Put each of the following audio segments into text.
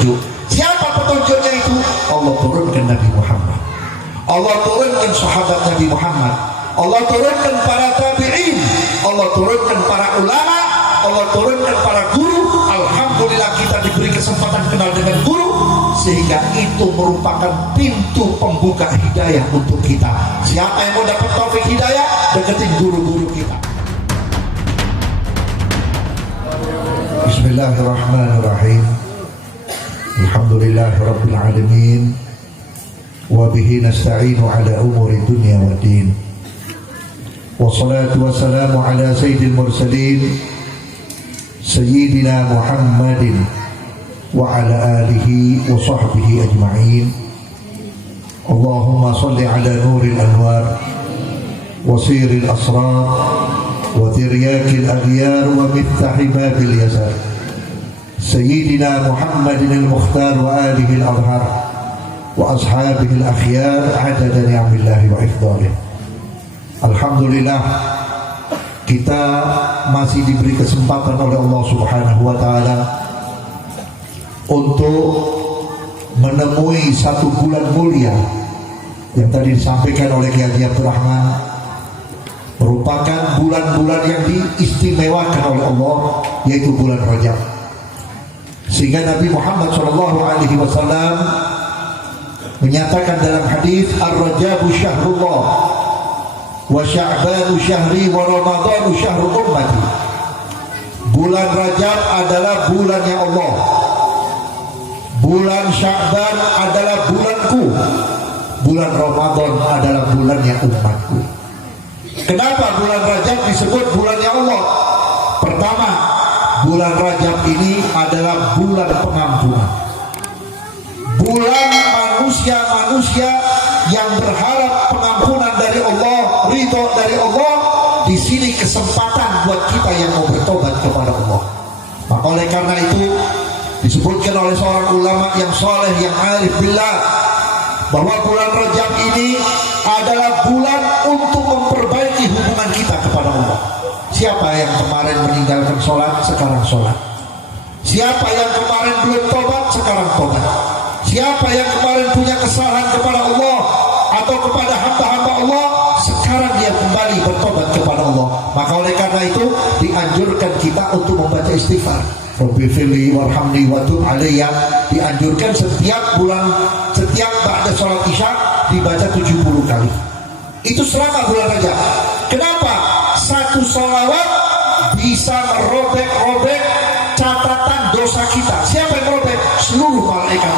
petunjuk. Siapa petunjuknya itu? Allah turunkan Nabi Muhammad, Allah turunkan sahabat Nabi Muhammad, Allah turunkan para tabi'in, Allah turunkan para ulama, Allah turunkan para guru. Alhamdulillah kita diberi kesempatan kenal dengan guru, sehingga itu merupakan pintu pembuka hidayah untuk kita. Siapa yang mau dapat taufik hidayah, deketin guru-guru kita. Bismillahirrahmanirrahim. Alhamdulillahirabbil alamin. Wa bihi nasta'inu ala umuri dunya waddin. Wassalatu wassalamu ala sayyidil mursalin Sayyidina Muhammadin wa ala alihi wa sahbihi ajma'in. Allahumma salli ala nuril anwar wa siril asrar wa tiryakil aghyar wa miftahi babil yasar Sayyidina Muhammadin al-Mukhtar wa alihi al-adhar wa ashabihi al-akhyar adada ni'amillahi wa ifdalih. Alhamdulillah, kita masih diberi kesempatan oleh Allah Subhanahu wa ta'ala untuk menemui satu bulan mulia yang tadi disampaikan oleh Kiai Haji Abdul Rahman, merupakan bulan-bulan yang diistimewakan oleh Allah, yaitu bulan Rajab. Sehingga Nabi Muhammad SAW menyatakan dalam hadis, Ar-Rajabu syahrullah wa Sya'banu syahri wa Ramadhanu syahru ummati. Bulan Rajab adalah bulannya Allah, bulan Sya'ban adalah bulanku, bulan Ramadan adalah bulannya umatku. Kenapa bulan Rajab disebut bulannya Allah? Pertama, bulan Rajab ini adalah bulan pengampunan, bulan manusia-manusia yang berharap pengampunan dari Allah, ridho dari Allah. Di sini kesempatan buat kita yang mau bertobat kepada Allah. Maka oleh karena itu disebutkan oleh seorang ulama yang soleh, yang arif billah, bahwa bulan Rajab ini adalah bulan untuk memperbaiki hubungan kita kepada Allah. Siapa yang kemarin meninggalkan sholat, sekarang sholat. Siapa yang kemarin belum tobat, sekarang tobat. Siapa yang kemarin punya kesalahan kepada Allah atau kepada hamba-hamba Allah, sekarang dia kembali bertobat kepada Allah. Maka oleh karena itu dianjurkan kita untuk membaca istighfar. Rabbighfirli warhamni wa tub alayya. Dianjurkan setiap bulan, setiap ba'da sholat isya dibaca 70 kali. Itu selama bulan Rajab. Kenapa? Satu sholawat bisa merobek-robek catatan dosa kita. Siapa yang merobek? Seluruh malaikat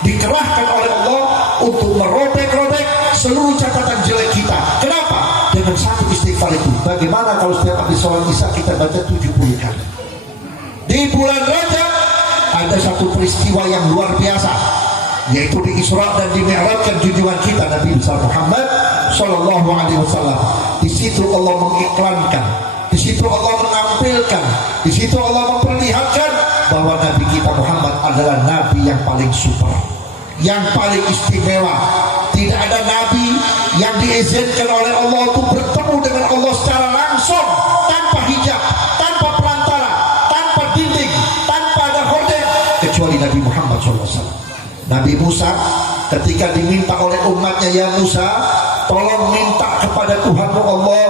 dikerahkan oleh Allah untuk merobek-robek seluruh catatan jelek kita. Kenapa? Dengan satu istighfar itu. Bagaimana kalau setiap habis sholat isya kita baca 70 kali? Di bulan Rajab ada satu peristiwa yang luar biasa, yaitu di Isra dan di Mi'rajkan junjungan kita Nabi besar Muhammad Sallallahu Alaihi Wasallam. Di situ Allah mengiklankan, di situ Allah menampilkan, di situ Allah memperlihatkan bahwa Nabi kita Muhammad adalah Nabi yang paling super, yang paling istimewa. Tidak ada Nabi yang diizinkan oleh Allah untuk bertemu dengan Allah secara langsung, tanpa hijab, tanpa perantara, tanpa dinding, tanpa ada horden, kecuali Nabi Muhammad SAW. Nabi Musa ketika diminta oleh umatnya, ya Musa, tolong minta kepada Tuhanmu Allah,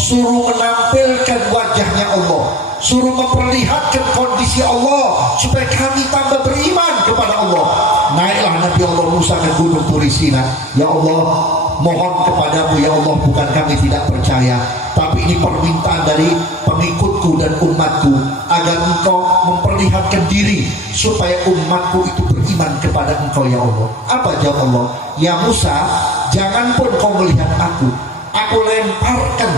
suruh menampilkan wajahnya Allah, suruh memperlihatkan kondisi Allah supaya kami tambah beriman kepada Allah. Naiklah Nabi Allah Musa ke Gunung Turi Sina. Ya Allah, mohon kepadamu ya Allah, bukan kami tidak percaya, tapi ini permintaan dari pengikutku dan umatku, agar engkau memperlihatkan diri supaya umatku itu beriman kepada engkau ya Allah. Apa jawab Allah? Ya Musa, jangan pun kau melihat aku lemparkan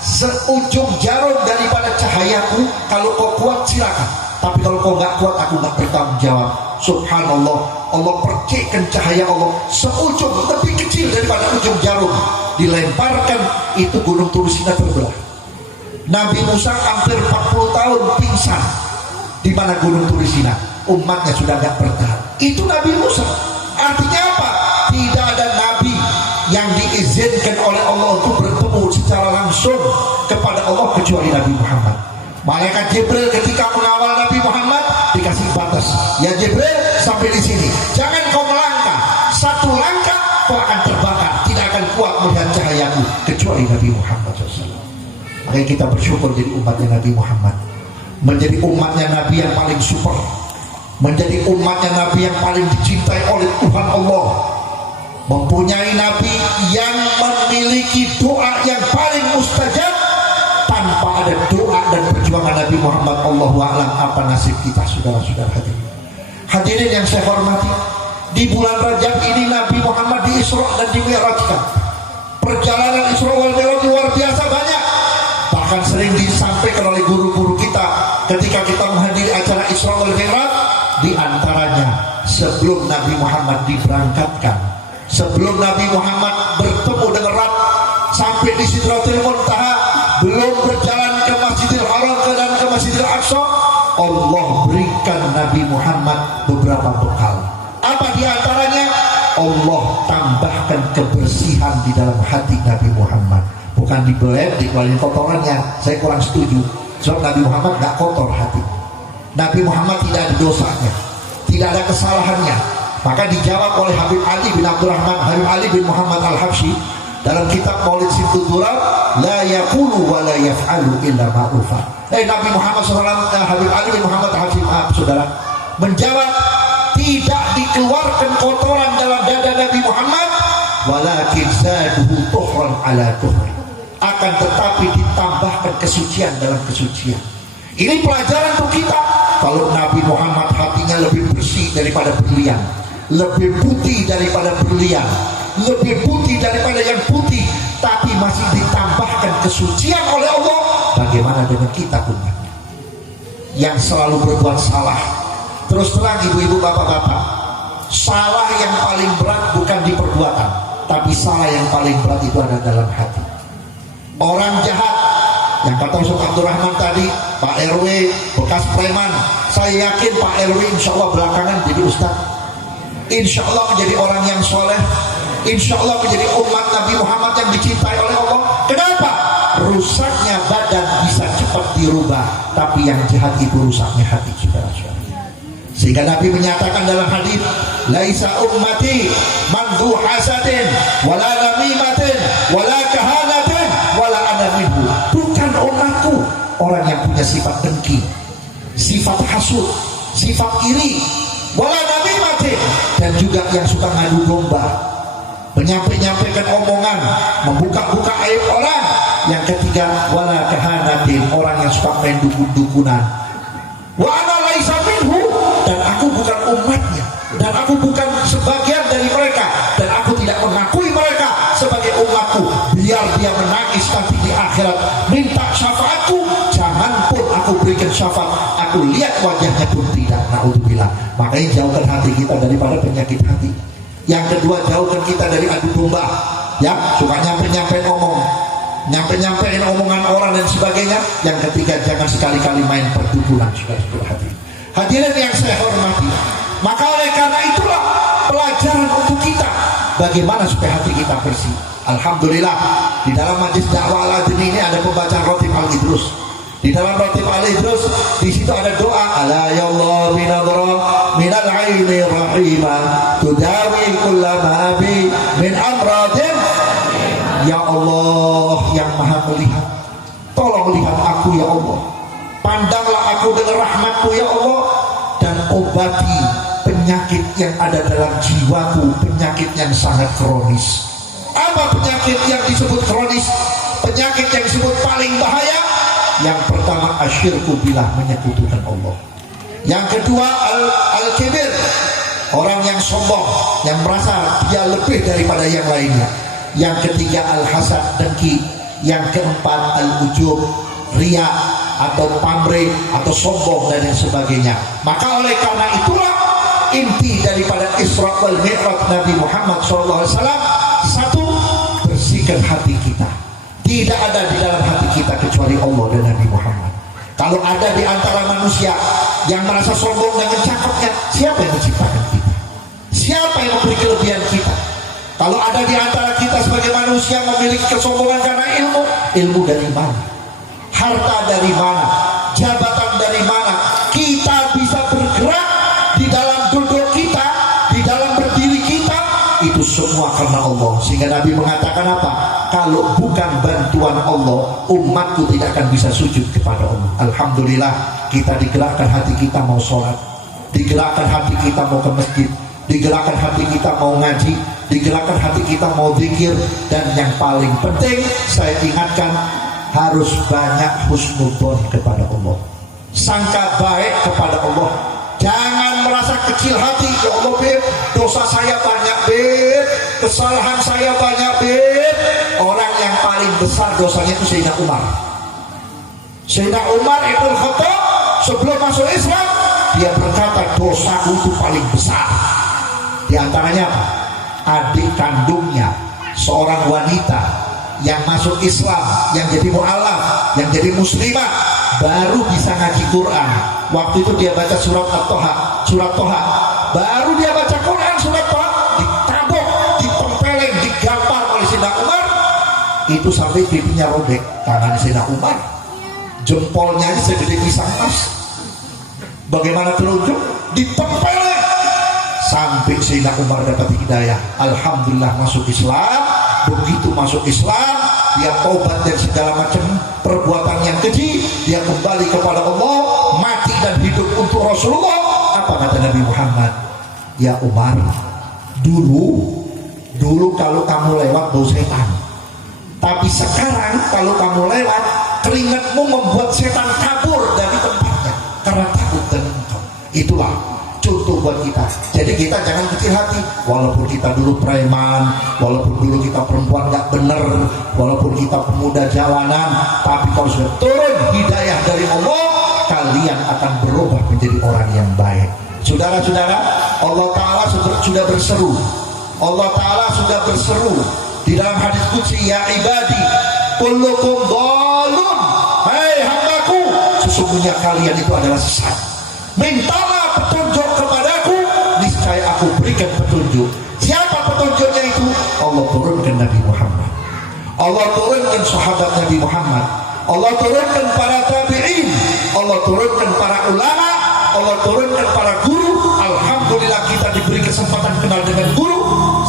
seujung jarum daripada cahayaku. Kalau kau kuat silakan, tapi kalau kau nggak kuat, aku nggak bertanggung jawab. Subhanallah, Allah percikan cahaya Allah seujung, lebih kecil daripada ujung jarum, dilemparkan, itu Gunung Turi Sina terbelah. Nabi Musa hampir 40 tahun pingsan di mana Gunung Turi Sina, umatnya sudah nggak bertahan. Itu Nabi Musa. Artinya apa? Tidak ada nabi yang diizinkan oleh Allah untuk bertemu secara langsung kepada Allah kecuali Nabi Muhammad. Malaikat Jibril ketika mengawal Nabi Muhammad dikasih batas. Ya Jibril, sampai di sini. Jangan kau melangkah. Satu langkah kau akan terbakar. Tidak akan kuat melihat cahayaku kecuali Nabi Muhammad SAW. Makanya kita bersyukur jadi umatnya Nabi Muhammad. Menjadi umatnya Nabi yang paling super. Menjadi umatnya Nabi yang paling dicintai oleh Tuhan Allah. Mempunyai Nabi yang memiliki doa yang paling mustajab. Tanpa ada doa dan perjuangan Nabi Muhammad, Allahu a'lam apa nasib kita, saudara-saudara hadirin. Hadirin yang saya hormati, di bulan Rajab ini Nabi Muhammad di Isra dan di Mi'rajkan. Perjalanan Isra wal Mi'raj luar biasa banyak. Bahkan sering disampaikan oleh guru-guru kita ketika kita menghadiri acara Isra wal Mi'raj, di antaranya sebelum Nabi Muhammad diberangkatkan, sebelum Nabi Muhammad bertemu dengan Rabb sampai di Sidratul Muntaha, belum berjalan ke Masjidil Haram dan ke Masjidil Aqsa, Allah berikan Nabi Muhammad beberapa bekal. Apa di antaranya? Allah tambahkan kebersihan di dalam hati Nabi Muhammad. Bukan dikeluarin kotorannya, saya kurang setuju. Sebab Nabi Muhammad gak kotor hati. Nabi Muhammad tidak ada dosanya, tidak ada kesalahannya. Maka dijawab oleh Habib Ali bin Abdurrahman, Habib Ali bin Muhammad Al-Habsyi dalam kitab Maulid Simtud Durar, la yaqulu wa la yaf'alu illa ma'rufa. Nabi Muhammad SAW, Habib Ali bin Muhammad Al-Habsyi, saudara, menjawab, tidak dikeluarkan kotoran dalam dada Nabi Muhammad, walakin zaduhu tuhran ala tuhri, akan tetapi ditambahkan kesucian dalam kesucian. Ini pelajaran untuk kita. Kalau Nabi Muhammad hatinya lebih bersih daripada berlian, lebih putih daripada berlian, lebih putih daripada yang putih, tapi masih ditambahkan kesucian oleh Allah, bagaimana dengan kita umatnya yang selalu berbuat salah? Terus terang ibu-ibu, bapak-bapak, salah yang paling berat bukan di perbuatan, tapi salah yang paling berat itu ada dalam hati. Orang jahat yang kata Ustaz Abdurrahman tadi, Pak RW bekas preman, saya yakin Pak RW insya Allah belakangan jadi ustaz, insya Allah menjadi orang yang soleh, insya Allah menjadi umat Nabi Muhammad yang dicintai oleh Allah. Kenapa? Rusaknya badan bisa cepat dirubah, tapi yang jahat itu rusaknya hati, saudara-saudara. Sehingga Nabi menyatakan dalam hadis, laisa ummati man dzu hasadin wala namimatin wala kahanatin wala ana minhu. Bukan umatku orang yang punya sifat dengki, sifat hasud, sifat iri, wala namimatin, dan juga yang suka ngadu domba, menyampaikan omongan, membuka-buka aib orang. Yang ketiga, wala kahanatin, orang yang suka main dukun-dukunan. Wa ana laisa minhu, dan aku bukan umatnya, dan aku bukan sebagian dari mereka, dan aku tidak mengakui mereka sebagai umatku. Biar dia menangis nanti di akhirat minta syafaatku, jangan pun aku berikan syafaat, aku lihat wajahnya pun tidak. Naudzubillah. Makanya jauhkan hati kita daripada penyakit hati. Yang kedua, jauhkan kita dari adu domba, ya, suka nyampe-nyampein nyampe-nyampein omongan orang dan sebagainya. Yang ketiga, jangan sekali-kali main perdukunan, saudara-saudara hadirin. Hadirin yang saya hormati, maka oleh karena itulah pelajaran untuk kita bagaimana supaya hati kita bersih. Alhamdulillah, di dalam majlis dakwah Al-Adin ini ada pembacaan Rotib Al-Idrus. Di dalam Rotib Al-Idrus, di situ ada doa, ala ya Allah minadra minal aini rahimah tudawi kullama bi min amradin. Ya Allah yang maha melihat, tolong lihat aku ya Allah, pandanglah aku dengan rahmatmu ya Allah, dan obati penyakit yang ada dalam jiwaku, penyakit yang sangat kronis. Apa penyakit yang disebut kronis? Penyakit yang disebut paling bahaya. Yang pertama, asyirku billah, menyekutukan Allah. Yang kedua, al-kibir, orang yang sombong, yang merasa dia lebih daripada yang lainnya. Yang ketiga, al-hasad, dengki. Yang keempat, al-ujub, riya atau pamrih atau sombong dan yang sebagainya. Maka oleh karena itulah inti daripada Isra wal Mi'raj Nabi Muhammad SAW, satu, bersihkan hati kita. Tidak ada di dalam hati kita kecuali Allah dan Nabi Muhammad. Kalau ada di antara manusia yang merasa sombong dengan cakepnya, siapa yang menciptakan kita? Siapa yang memberi kelebihan kita? Kalau ada di antara kita sebagai manusia memiliki kesombongan karena ilmu dari mana? Harta dari mana? Jabatan dari mana? Kita bisa bergerak semua karena Allah. Sehingga Nabi mengatakan apa? Kalau bukan bantuan Allah, umatku tidak akan bisa sujud kepada Allah. Alhamdulillah kita digerakkan hati kita mau sholat, digerakkan hati kita mau ke masjid, digerakkan hati kita mau ngaji, digerakkan hati kita mau zikir. Dan yang paling penting saya ingatkan, harus banyak husnudzon kepada Allah, sangka baik kepada Allah. Jangan merasa kecil hati. Ya Allah Beb, dosa saya banyak Beb, kesalahan saya banyak Beb. Orang yang paling besar dosanya itu Sayyidina Umar. Sayyidina Umar Ibn Khattab sebelum masuk Islam, dia berkata dosaku itu paling besar. Di antaranya apa? Adik kandungnya seorang wanita yang masuk Islam, yang jadi mu'alaf, yang jadi muslimah, baru bisa ngaji Quran. Waktu itu dia baca surat Toha, baru dia baca Quran surat Toha, ditabok, ditempeleng, digampar oleh Sayyidina Umar. Itu sampai pipinya robek. Tangan Sayyidina Umar, jempolnya aja segede pisang mas. Bagaimana telunjuk? Ditempeleng sampai Sayyidina Umar dapat hidayah. Alhamdulillah masuk Islam. Begitu masuk Islam, dia taubat dari segala macam perbuatan yang keji, dia kembali kepada Allah, mati dan hidup untuk Rasulullah. Apa kata Nabi Muhammad? Ya Umar, dulu kalau kamu lewat bau setan, tapi sekarang kalau kamu lewat, keringatmu membuat setan kabur dari tempatnya karena takut dengan engkau. Itulah contoh buat kita. Jadi kita jangan kecil hati. Walaupun kita dulu preman, walaupun dulu kita perempuan gak bener, walaupun kita pemuda jalanan, tapi kalau sudah turun hidayah dari Allah, kalian akan berubah menjadi orang yang baik. Saudara-saudara, Allah Ta'ala sudah berseru. Allah Ta'ala sudah berseru di dalam hadis qudsi, ya ibadi kullukum dhalun, hai hambaku, sesungguhnya kalian itu adalah sesat. Mintalah petunjuk kepadaku, niscaya aku berikan petunjuk. Siapa petunjuknya itu? Allah turunkan Nabi Muhammad, Allah turunkan sahabat Nabi Muhammad, Allah turunkan para tabi'in, Allah turunkan para ulama, Allah turunkan para guru. Alhamdulillah kita diberi kesempatan kenal dengan guru,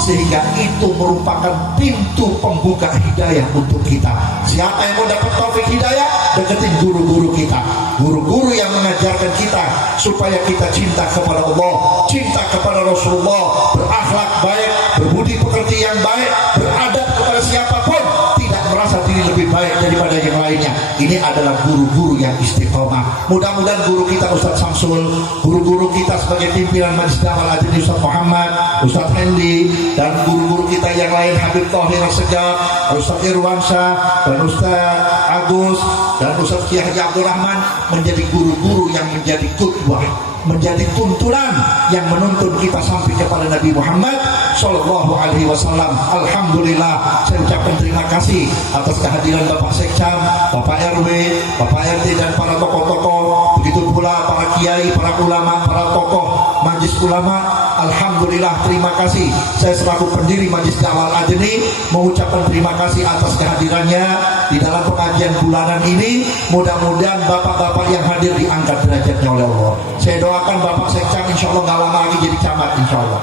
sehingga itu merupakan pintu pembuka hidayah untuk kita. Siapa yang mau dapat taufik hidayah? Deketin guru-guru kita, guru-guru yang mengajarkan kita supaya kita cinta kepada Allah, cinta kepada Rasulullah, berakhlak baik, berbudi pekerti yang baik, beradab kepada siapapun, tidak merasa diri lebih baik daripada yang lainnya. Ini adalah guru-guru yang istiqomah. Mudah-mudahan guru kita Ustaz Samsul, guru-guru kita sebagai pimpinan Majelis Dakwah Al-Adil Ustaz Muhammad, Ustaz Hendi, dan guru-guru kita yang lain, Habib Thohir Segaf, Ustaz Irwansyah, dan Ustaz Agus, dan Ustaz Kiai Haji Abdul Rahman, menjadi guru-guru yang menjadi qudwah, menjadi tuntunan yang menuntun kita sampai kepada Nabi Muhammad Sallallahu Alaihi Wasallam. Alhamdulillah, saya ucapkan terima kasih atas kehadiran Bapak Sekcam, Bapak RW, Bapak RT, dan para tokoh-tokoh, begitu pula para kiai, para ulama, para tokoh Majelis Ulama. Alhamdulillah, terima kasih. Saya selaku pendiri Majelis Dakwah Al-Adni mengucapkan terima kasih atas kehadirannya di dalam pengajian bulanan ini. Mudah-mudahan bapak-bapak yang hadir diangkat derajatnya oleh Allah. Saya doakan Bapak Sekcam insya Allah gak lama lagi jadi camat, insya Allah.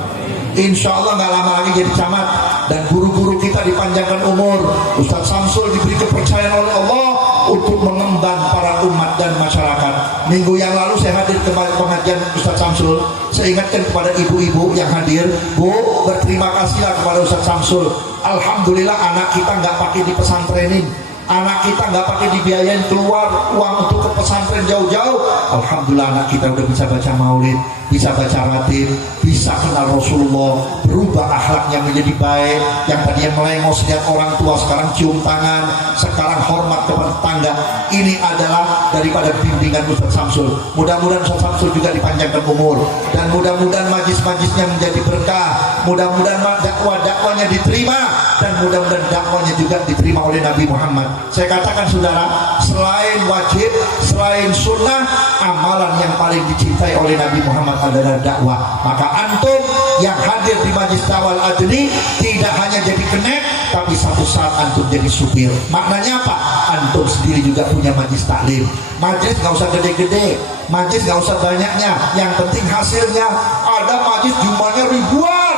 Insya Allah gak lama lagi jadi camat. Dan guru-guru kita dipanjangkan umur. Ustaz Samsul diberi kepercayaan oleh Allah untuk mengemban para umat dan masyarakat. Minggu yang lalu saya hadir ke pengajian Ustaz Samsul. Saya ingatkan kepada ibu-ibu yang hadir, Bu, berterima kasihlah kepada Ustaz Samsul. Alhamdulillah anak kita nggak pakai di pesantrenin, anak kita nggak pakai dibiayain keluar uang untuk ke pesantren jauh-jauh. Alhamdulillah anak kita udah bisa baca maulid, bisa baca ratib, bisa kenal Rasulullah, berubah akhlaknya menjadi baik. Yang tadinya melengos lihat orang tua, sekarang cium tangan, sekarang hormat kepada tetangga. Ini adalah daripada bimbingan Ustaz Samsul. Mudah-mudahan Ustaz Samsul juga dipanjangkan umur, dan mudah-mudahan majlis-majlisnya menjadi berkah, mudah-mudahan dakwah-dakwahnya diterima, dan mudah-mudahan dakwahnya juga diterima oleh Nabi Muhammad. Saya katakan saudara, selain wajib, selain sunnah, amalan yang paling dicintai oleh Nabi Muhammad adalah dakwah. Maka antum yang hadir di Majelis Dakwah Al-Adni tidak hanya jadi kenek, tapi satu saat antum jadi supir. Maknanya apa? Antum sendiri juga punya majelis taklim. Majelis gak usah gede-gede, majelis gak usah banyaknya, yang penting hasilnya. Ada majelis jumlahnya ribuan,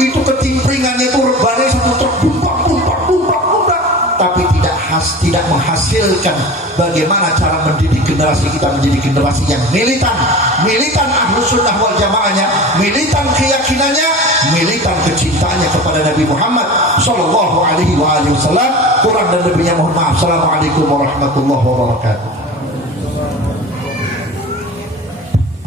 ini itu ketimpringannya itu rebana satu truk bumpak, tapi tidak menghasilkan bagaimana cara mendidik generasi kita menjadi generasi yang militan Ahlus Sunnah wal Jamaahnya, militan keyakinannya, militan kecintaannya kepada Nabi Muhammad sallallahu alaihi wasallam. Kurang dan lebihnya mohon maaf. Assalamualaikum warahmatullahi wabarakatuh.